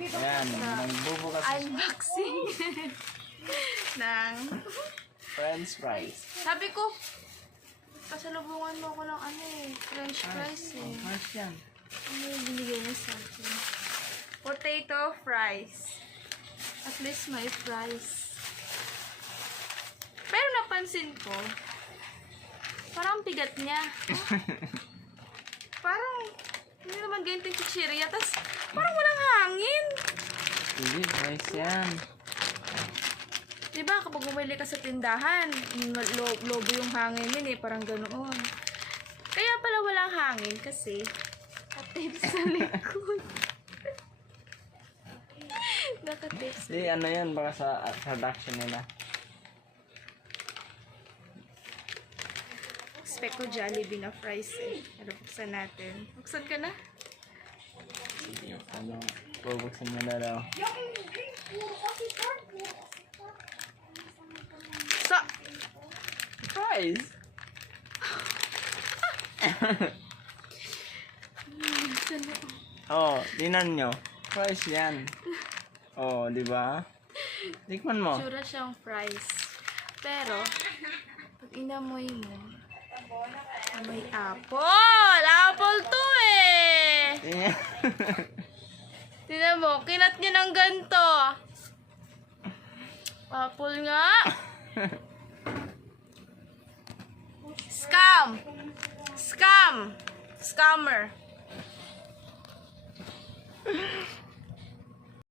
Ayan, nagbubukas Unboxing ng French fries. sabi ko, pasalubungan mo ako ng French fries eh. Fries yan. Ano yung binigay niya sa akin? Potato fries. At least may fries. Pero napansin ko, parang bigat niya. Parang, hindi naman ganito yung chichirya. Tapos, parang walang hangin. Hindi, fries yan. Diba, kapag bumili ka sa tindahan, lobo yung hangin din eh, parang ganoon. Kaya pala walang hangin kasi nakatip sa likod. Nakatip sa Hindi, ano yan, baka sa production nila. Expect ko Jollibee na fries eh. Ano, buksan natin. Buksan ka na? Yung ano, bubuksan mo na daw. Sa! Fries! Buksan na. Oh, tingnan nyo. Fries yan. Oh, di ba? Tikman mo. Tsura siyang fries. Pero, pag inamoy mo, may apple! Apple to eh! Tingnan. Tingnan mo, kinat niya ng ganito. Apple nga. Scam! Scam! Scammer.